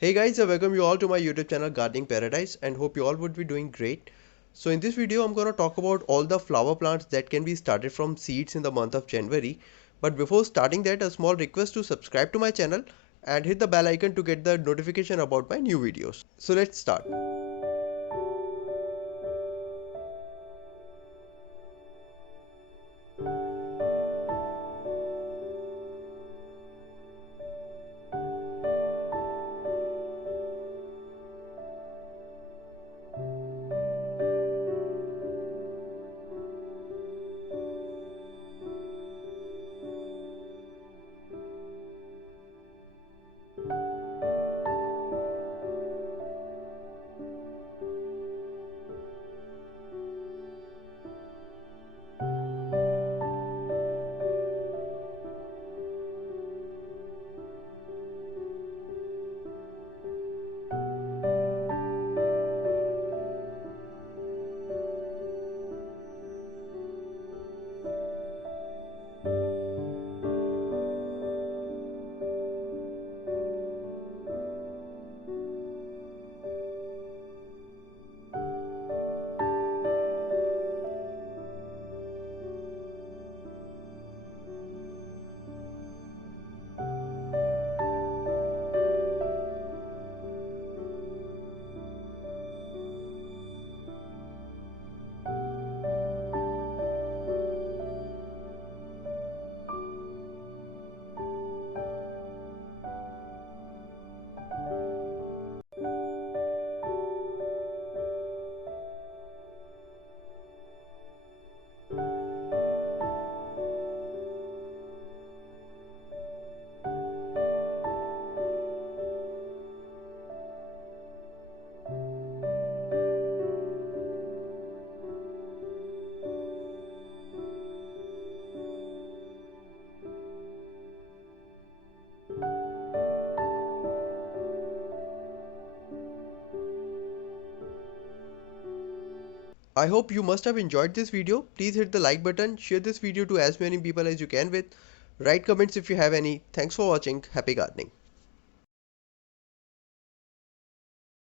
Hey guys, I welcome you all to my YouTube channel Gardening Paradise and hope you all would be doing great. So in this video I'm going to talk about all the flower plants that can be started from seeds in the month of January. But before starting that, a small request to subscribe to my channel and hit the bell icon to get the notification about my new videos. So let's start. I hope you must have enjoyed this video. Please hit the like button, share this video to as many people as you can with. Write comments if you have any. Thanks for watching. Happy gardening.